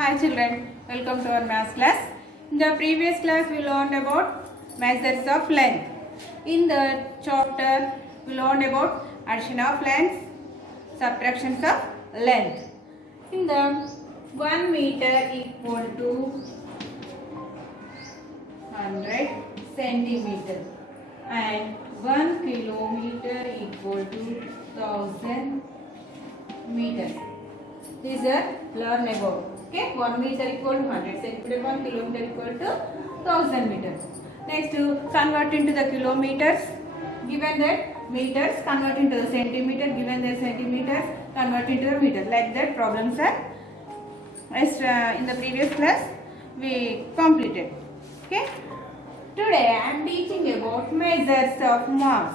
Hi children, welcome to our maths class. In the previous class we learned about measures of length. In the chapter we learned about addition of lengths, subtractions of length. In the 1 meter equal to 100 centimeter and 1 kilometer equal to 1000 meters. These are learn about. Okay, 1 meter equal to 100 centimeter, 1 kilometer equal to 1000 meters. Next, to convert into the kilometers. Given that meters, convert into the centimeter. Given that centimeters, convert into the meters. Like that, problems are as in the previous class we completed. Okay. Today I am teaching about measures of mass.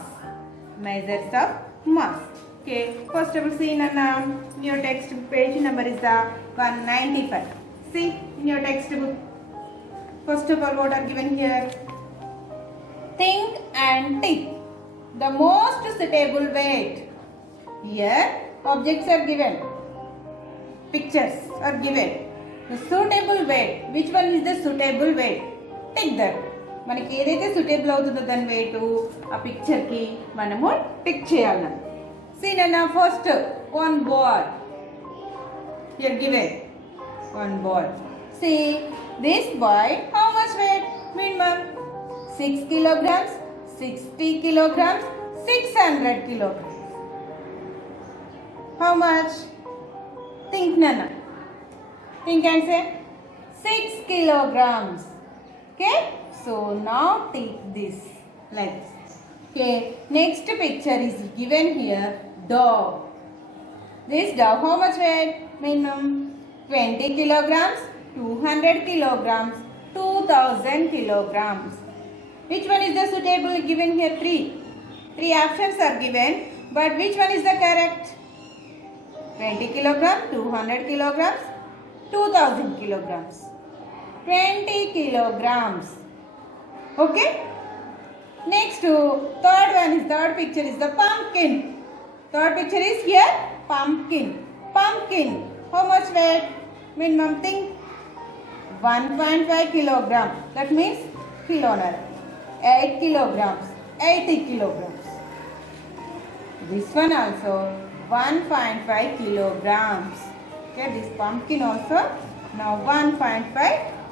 Measures of mass. Okay, first of all, see in your text page number is the 195. See in your textbook. First of all, what are given here? Think and tick. The most suitable weight. Here, objects are given. Pictures are given. The suitable weight. Which one is the suitable weight? Tick that. మనకి ఏదైతే suitable అవుతుందో దాని wait ఆ పిక్చర్కి మనము tick చేయాలి. See Nana, first one ball. Here given one ball. See this ball, how much weight? Minimum 6 kilograms, 60 kilograms, 600 kilograms. How much? Think Nana. Think and say 6 kilograms. Okay. So now take this like this. Okay, next picture is given here, dog. This dog, how much weight? Minimum 20 kilograms, 200 kilograms, 2000 kilograms. Which one is the suitable? Given here three options are given, but which one is the correct? 20 kilograms, 200 kilograms, 2000 kilograms. 20 kilograms. Okay. Next, third picture is the pumpkin. Third picture is here, pumpkin. Pumpkin, how much weight? Minimum thing, 1.5 kilogram. That means kilogram. 8 kilograms, 80 kilograms. This one also 1.5 kilograms. Okay, this pumpkin also now 1.5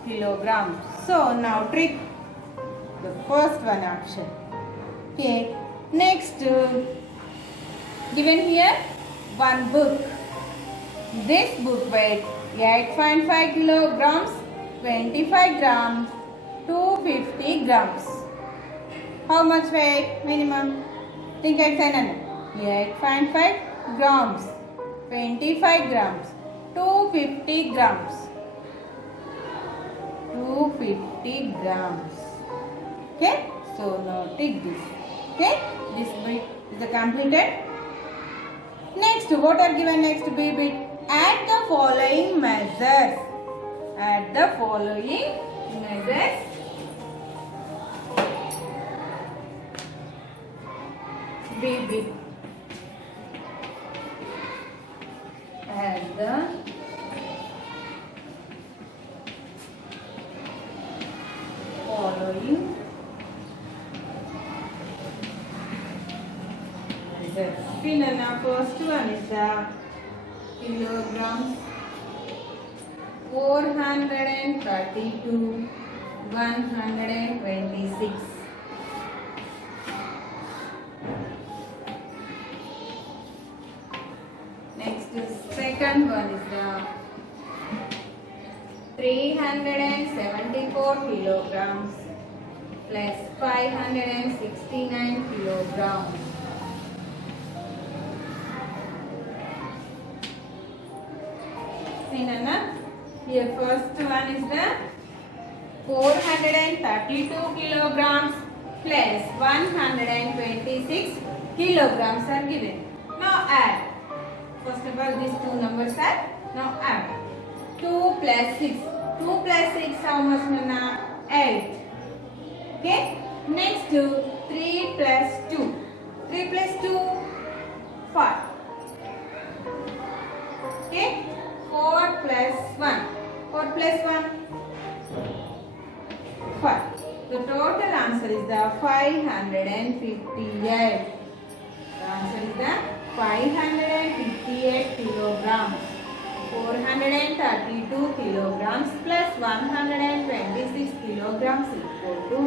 kilograms. So now trick. The first one option. Okay. Next, given here one book. This book weight 8.5 kilograms, 25 grams, 250 grams. How much weight? Minimum. Think I say none. 8.5 grams, 25 grams, 250 grams. 250 grams. Okay, so now take this. Okay, this bit is completed. Next, what are given next B bit? Add the following measures. Add the following measures. B bit. Add the following. Now first one is the kilograms. 432, 126. Next is second one is the 374 kilograms plus 569 kilograms. Here first one is the 432 kilograms plus 126 kilograms are given. Now add. First of all, these two numbers are now add. 2 plus 6. 2 plus 6 how much Nana? 8. Okay. Next 3 plus 2. 3 plus 2 5. Okay. 4 plus 1. plus 1? 5. The total answer is the 558. The answer is the 558 kilograms. 432 kilograms plus 126 kilograms equal to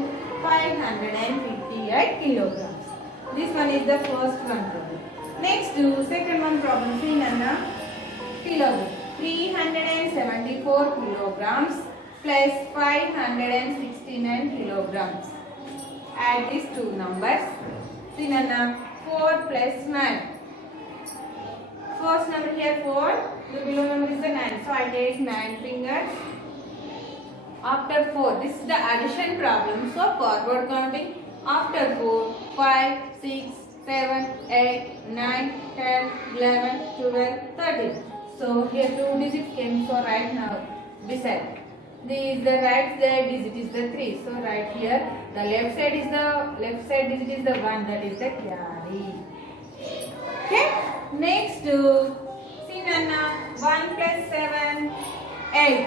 558 kilograms. This one is the first one problem. Next to second one problem. See Nana. Kilogram. 374 kilograms plus 569 kilograms. Add these two numbers. See Nana. 4 plus 9. First number here 4. The below number is the 9. So I take 9 fingers. After 4. This is the addition problem. So forward counting. After 4. 5, 6, 7, 8, 9, 10, 11, 12, 13. So here 2 digits came. So right now beside. The right side digit is the 3. So right here the left side digit is the 1, that is the carry. Okay. Next to see Nana, 1 plus 7, 8.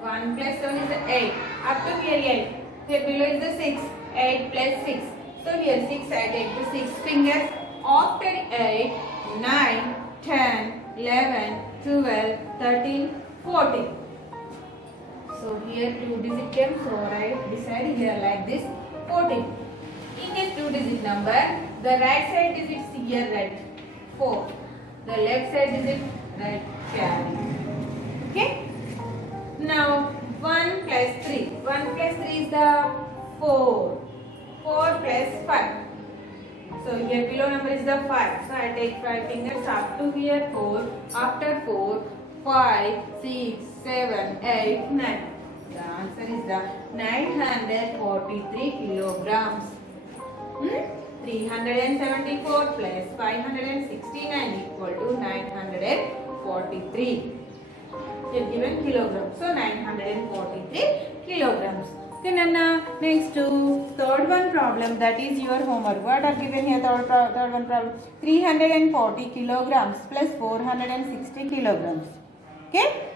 1 plus 7 is the 8. Up to here 8. Here below is the 6. 8 plus 6. So here 6 I take the 6 fingers. After 8, 9, 10, 11, 12, 13, 14. So here 2 digit came. So right beside here like this 14. In this 2 digit number, the right side digit here right 4. The left side digit right carry. Okay. Now 1 plus 3. 1 plus 3 is the 4. 4 plus 5. So here below number is the 5. So I take 5 fingers up to here 4. After 4, 5, 6, 7, 8, 9. The answer is the 943 kilograms. 374 plus 569 equal to 943. Here given kilograms. So 943 kilograms. Okay, Nana. Next to third one problem, that is your homework. What are given here? Third one problem. 340 kilograms plus 460 kilograms. Okay.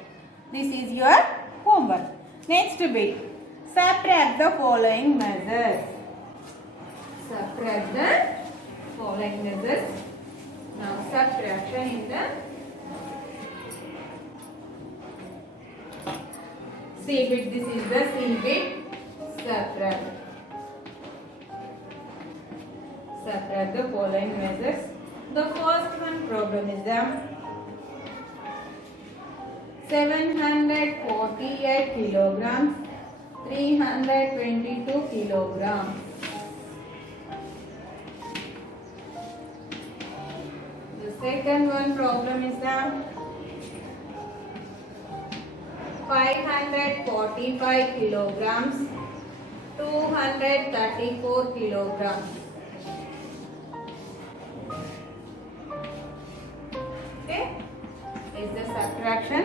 This is your homework. Next bit. Subtract the following measures. Subtract the following measures. Now subtraction in the C bit. This is the C bit. Subtract. Subtract the following measures. The first one problem is the 748 kilograms, 322 kilograms. The second one problem is the 545 kilograms, 234 kilograms. Okay, is the subtraction.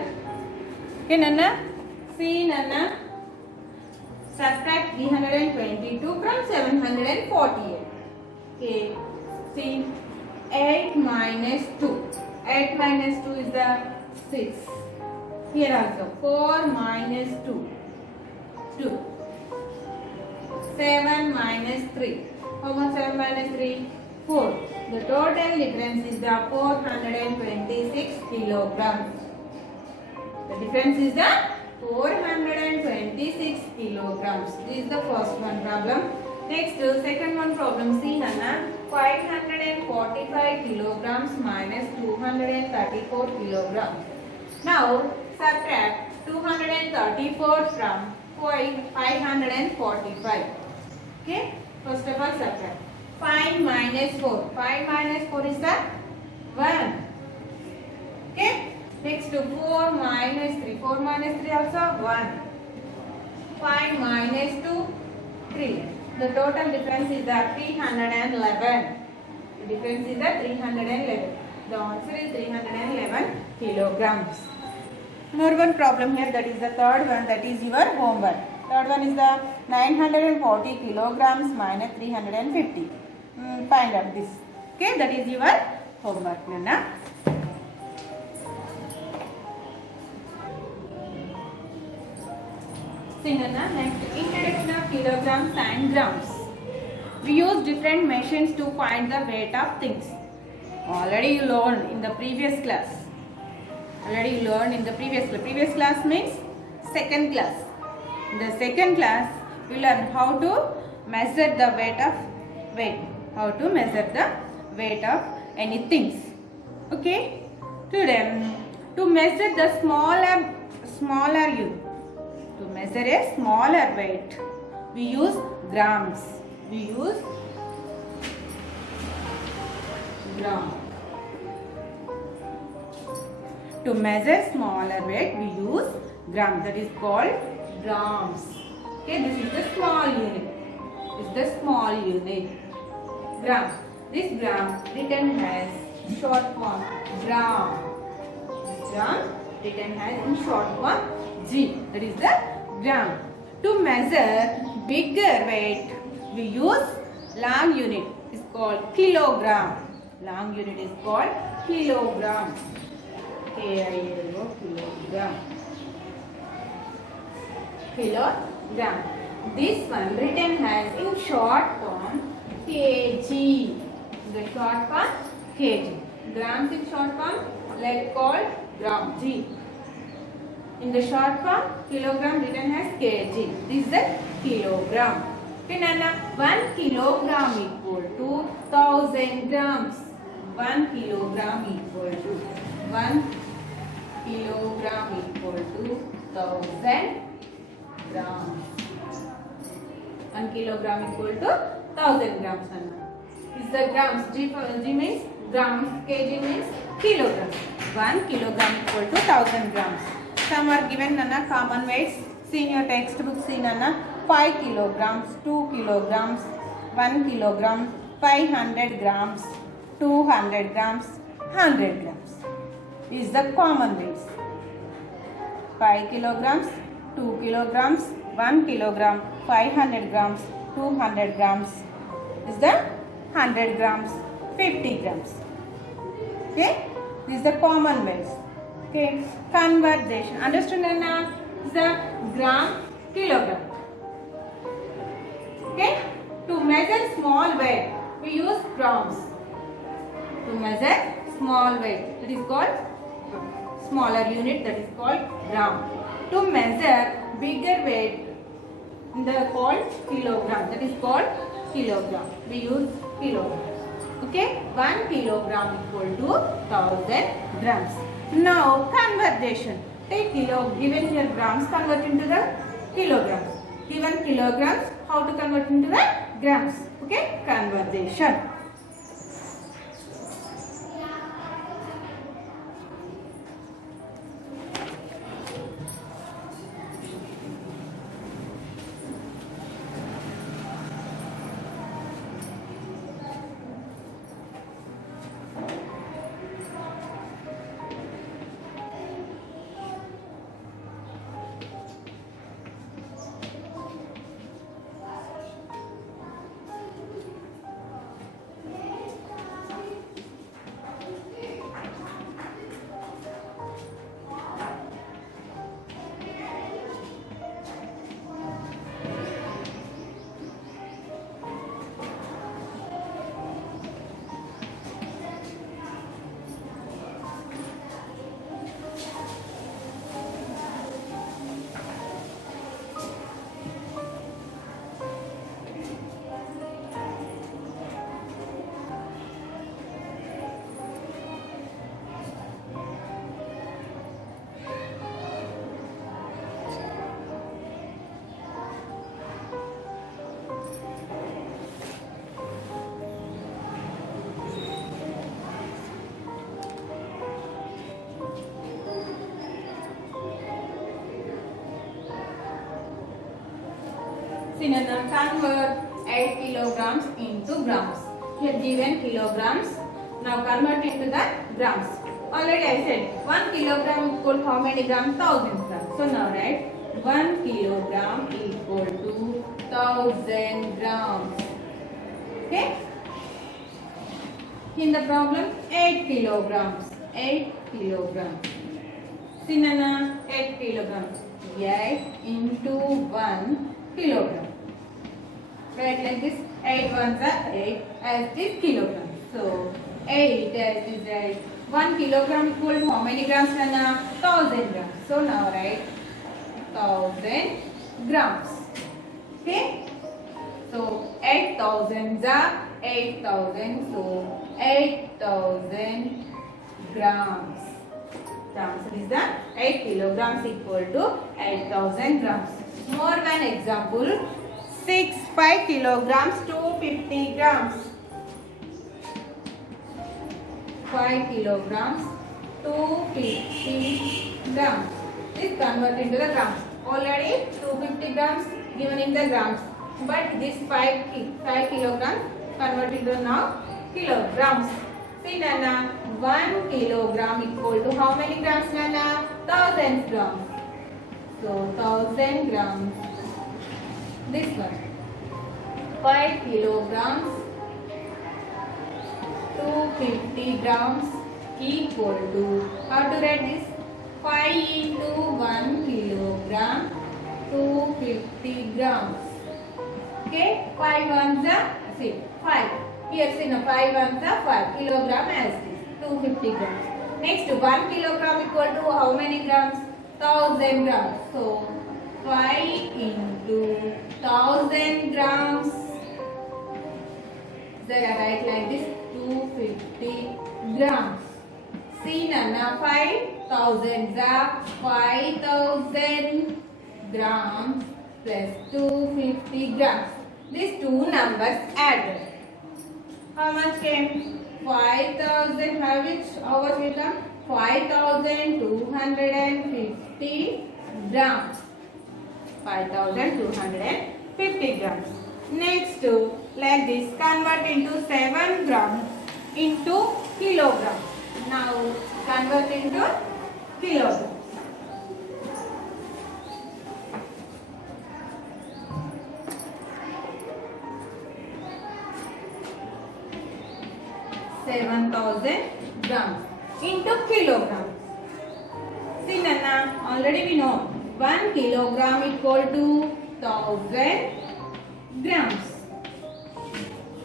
Okay, Nana. See, Nana. Subtract 322 from 748. Okay. See, 8 minus 2. 8 minus 2 is the 6. Here also 4 minus 2. 2. 7 minus 3. How much 7 minus 3? 4. The total difference is the 426 kilograms. The difference is the 426 kilograms. This is the first one problem. Next, second one problem. See, Hannah. 545 kilograms minus 234 kilograms. Now, subtract 234 from 545. Okay. First of all, subtract. 5 minus 4. 5 minus 4 is the 1. Okay. Next to 4 minus 3. 4 minus 3 also 1. 5 minus 2, 3. The total difference is the 311. The difference is the 311. The answer is 311 kilograms. More one problem here, that is the third one, that is your homework. Third one is the 940 kilograms minus 350. Find out this. Okay, that is your homework, Nana. See, Nana, next introduction of kilograms and grams. We use different machines to find the weight of things. Already you learned in the previous class. Previous class means second class. In the second class, we learn how to measure the weight. How to measure the weight of any things. Okay. Today, to measure the smaller unit. To measure a smaller weight, we use grams. We use gram. To measure smaller weight, we use gram. That is called grams. Okay, this is the small unit. This is the small unit. Gram. This gram written as short form gram. This gram written as in short form G. That is the gram. To measure bigger weight, we use long unit. It's called kilogram. Long unit is called kilogram. Kilogram. Kilogram. This one written as in short form kg. The short form kg. Grams in short form like called gram G. In the short form, kilogram written as kg. This is the kilogram. Okay, Nana. 1 kilogram equal to 1000 grams. 1 kilogram equal to 1 kilogram equal to 1000 grams. 1 kilogram equal to 1000 grams. Nana. This is the grams. G means grams. Kg means kilogram. 1 kilogram equal to 1000 grams. Some are given, Nana, common weights. See in your textbook, see, Nana, 5 kilograms, 2 kilograms, 1 kilogram, 500 grams, 200 grams, 100 grams. Is the common weights. 5 kilograms, 2 kilograms, 1 kilogram, 500 grams, 200 grams. Is the 100 grams, 50 grams. Okay? This is the common weights. Okay, conversion. Understood, Nana? The gram, kilogram. Okay, to measure small weight, we use grams. To measure small weight, that is called smaller unit. That is called gram. To measure bigger weight, they are called kilogram. That is called kilogram. We use kilogram. Okay, 1 kilogram equal to 1000 grams. Now conversion. Take given here grams, convert into the kilograms. Given kilograms, how to convert into the grams? Okay, conversion. See, now convert 8 kilograms into grams. Here given kilograms. Now convert into the grams. Already I said 1 kilogram equal how many grams? 1000 grams. So now write 1 kilogram equal to 1000 grams. Okay. In the problem 8 kilograms. 8 kilograms. See, Nana, 8 kilograms. 8 into 1 kilogram. Write like this. 8 ones are 8 as this kilogram. So 8 as this right. 1 kilogram equal to how many grams? 1000 grams. So now write 1000 grams. Okay. So 8000 are 8000. So 8000 grams. The answer is the 8 kilograms equal to 8000 grams. More one example. 5 kilograms 250 grams. 5 kilograms 250 grams. This convert into the grams. Already 250 grams given in the grams. But this 5 kilograms convert into now kilograms. See Nana, 1 kilogram equal to how many grams Nana? 1000 grams. So 1000 grams. This one. 5 kilograms 250 grams equal to, how to write this? 5 into 1 kilogram 250 grams. Okay, 5 ones are, see, 5. Here see now 5 ones are 5 kilogram as this, 250 grams. Next 1 kilogram equal to how many grams? 1000 grams. So 5 into 1000 grams. Then I write like this, 250 grams. See Nana, 5000 are 5000 grams plus 250 grams. These two numbers added. How much came? 5000, how much will come? 5250 grams. 5250 grams. Next, like this, convert into 7 grams into kilograms. Now, convert into kilograms. grams into kilograms. See Nana, already we know 1 kilogram equal to 1000 grams.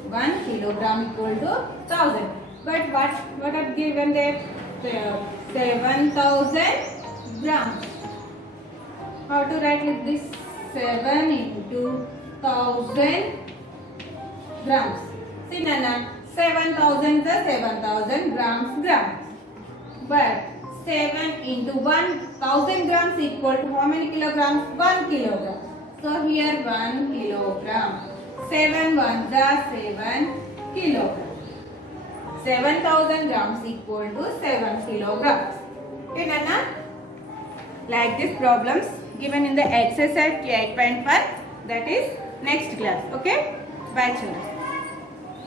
1 kilogram equal to 1000. But what are given there? 7000 grams. How to write like this? 7 into 1000 grams. See Nana, 7000 is 7000 grams. But 7 into 1000 grams equal to how many kilograms? 1 kilogram. So here 1 kilogram. 7 ones are 7 kilograms. 7000 grams equal to 7 kilograms. Okay, Nana? Like these problems given in the exercise 8.1, that is next class. Okay? Bye children.